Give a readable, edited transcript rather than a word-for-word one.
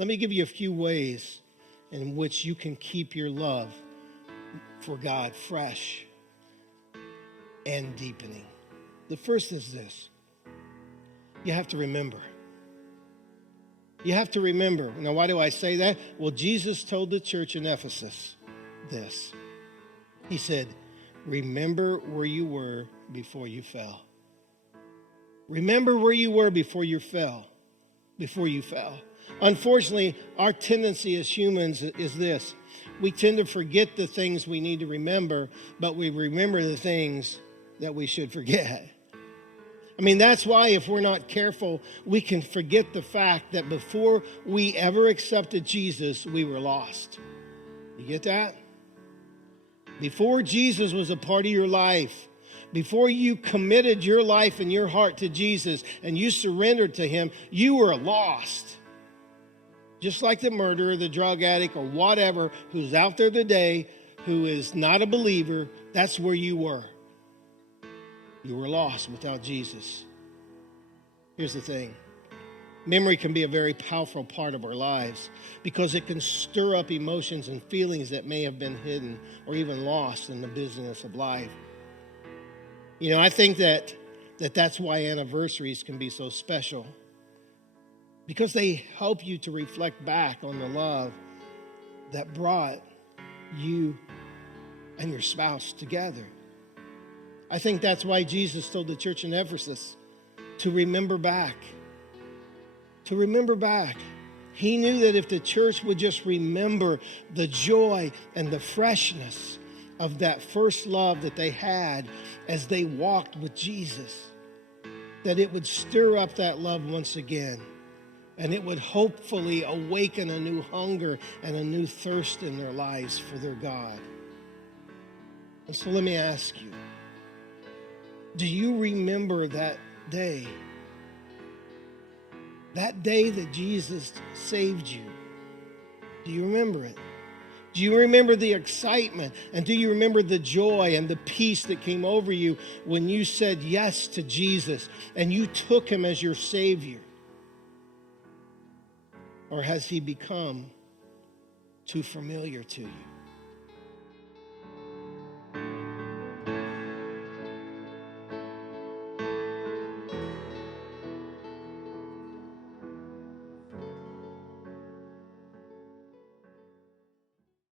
Let me give you a few ways in which you can keep your love for God fresh and deepening. The first is this. You have to remember. You have to remember. Now, why do I say that? Well, Jesus told the church in Ephesus this. He said, remember where you were before you fell. Remember where you were before you fell. Unfortunately, our tendency as humans is this. We tend to forget the things we need to remember, but we remember the things that we should forget. I mean, that's why if we're not careful, we can forget the fact that before we ever accepted Jesus, we were lost. You get that? Before Jesus was a part of your life, before you committed your life and your heart to Jesus and you surrendered to him, you were lost. Just like the murderer, the drug addict, or whatever who's out there today who is not a believer, that's where you were. You were lost without Jesus. Here's the thing. Memory can be a very powerful part of our lives because it can stir up emotions and feelings that may have been hidden or even lost in the busyness of life. You know, I think that's why anniversaries can be so special, because they help you to reflect back on the love that brought you and your spouse together. I think that's why Jesus told the church in Ephesus to remember back. To remember back. He knew that if the church would just remember the joy and the freshness of that first love that they had as they walked with Jesus, that it would stir up that love once again. And it would hopefully awaken a new hunger and a new thirst in their lives for their God. And so let me ask you, do you remember that day? That day that Jesus saved you? Do you remember it? Do you remember the excitement? And do you remember the joy and the peace that came over you when you said yes to Jesus and you took him as your Savior? Or has he become too familiar to you?